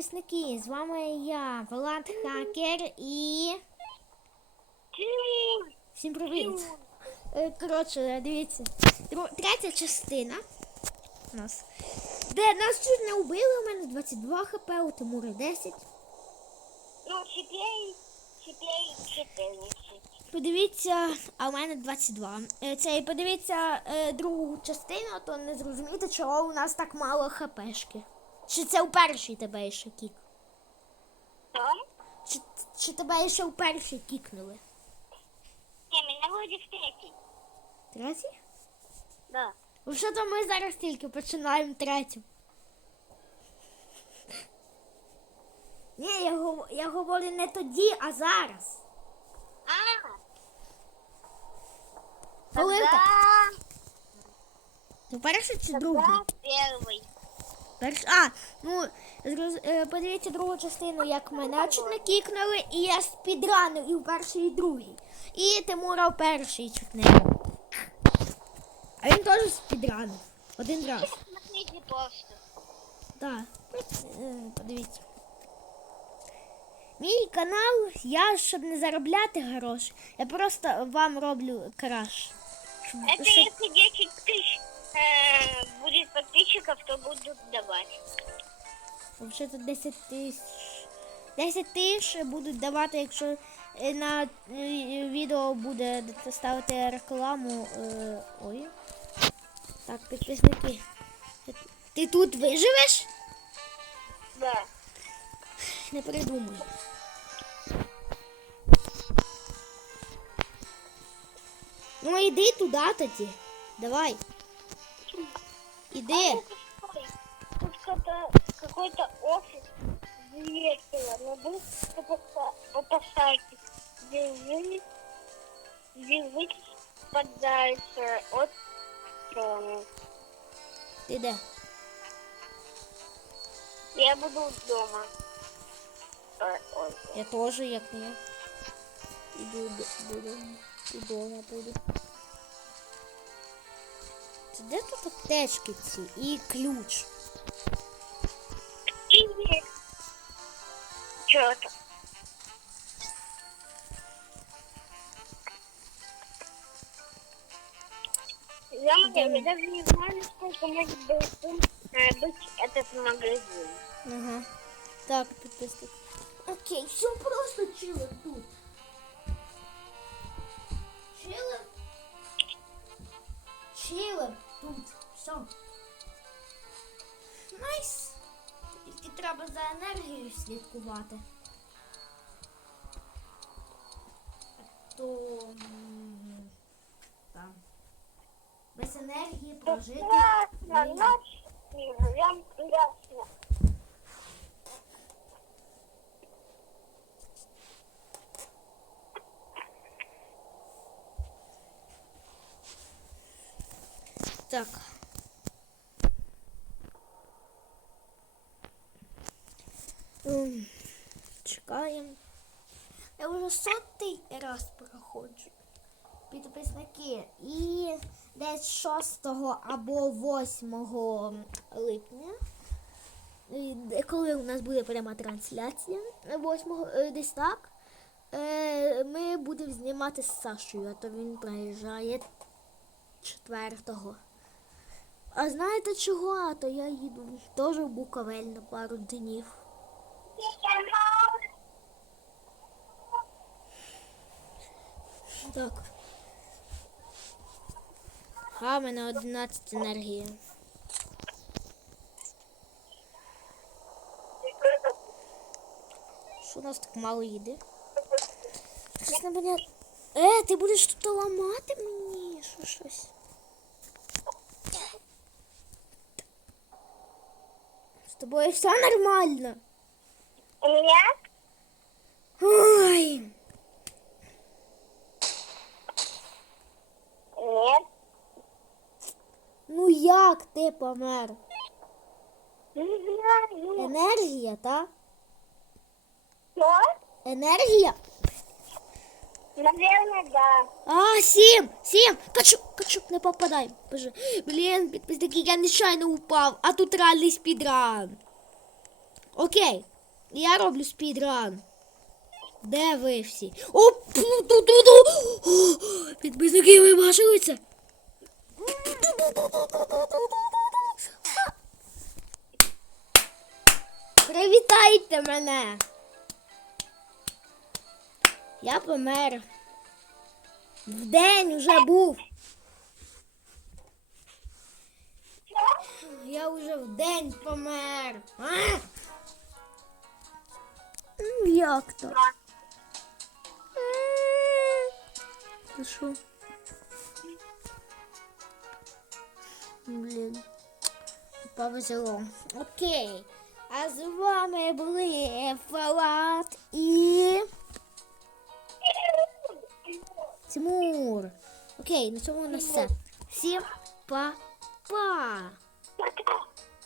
підписники! З вами я, Влад Хакер і. Всім привіт! Е, Коротше, дивіться, третя частина у нас. Де нас чуть не вбили, у мене 22 хп, у Тимура 10. ну теперь, теперь 14. Подивіться, а у мене 22. Е, Це і подивіться е, другу частину, то не зрозумієте, чого у нас так мало хпшки. Чи це у першій тебе ще кік? Чи, чи тебе ще у першій кікнули? Не, меня вроде в третий. Третій? Да. Вже то ми зараз тільки починаємо третю. Ні, я, гов- я говорю не тоді, а зараз. А, Коли тогда? Ти перший чи другий? тогда первый. Перш... А, ну, е, подивіться другу частину, як мене чуть не кікнули, і я спідранив і в перший, і в другий. І Тимура в перший чуть. А він теж спідранив. Один раз. Так, е, подивіться. Мій канал, я щоб не заробляти гроші, я просто вам роблю краш. Щоб, щоб- если 10 тысяч э, будет подписчиков, то будут давать. Тут 10 тисяч. 10 тисяч будуть давати, якщо е, на е, відео буде ставити рекламу. е, Ой. Так, підписники. Ти тут виживеш? Да. Не придумай. Ну йди туди тоді. Давай. Де? А тут какой-то офис весело, но был по сайте, где вылез, где вылез подальше от дома. Ты да? Я буду дома. А, я тоже, я к ней. Иду, буду, дома буду. Це де тут аптечки ці? І ключ. Привет. Чё то? Я, мы даже не знали, сколько может быть, э, быть этот магазин. Ага. Так, підписник. Окей, все просто чилим тут. Чилим. Чилим Тут. Все. Найс. Тільки треба за енергією слідкувати. А То там. Без енергії прожити. Так. Ем, Чекаємо. Я вже сотий раз проходжу. Підписники. І десь 6 або 8 липня. Коли у нас буде пряма трансляція, 8 е, десь так. е, Ми будемо знімати з Сашою, а то він приїжджає четвертого. А знаєте чого? А то я їду теж в Буковель на пару днів. Так. А, в мене 11 енергії. Що у нас так мало їде? Щось не мене. Е, ти будеш тут ламати мені? Що щось? З тобою все нормально. У меня Ой. нет. Ну як ти помер? Не знаю. Енергія, та? Что? Енергія? Наверное, да. А, сім! Сім! Качук, качук, не попадай. Боже, блін, підписники, я нечайно упав, а тут реальний спідран. Окей. Я роблю спідран. Де ви всі? О, Підписники, ви бачили це? Привітайте мене. Я помер. Вдень уже був. Я вже вдень помер. А? М, Як то? Ти що? Блін. Повезло. Окей. А з вами були Фалат і Тимур. Окей, на цьому у нас все. Всім па-па. Пока.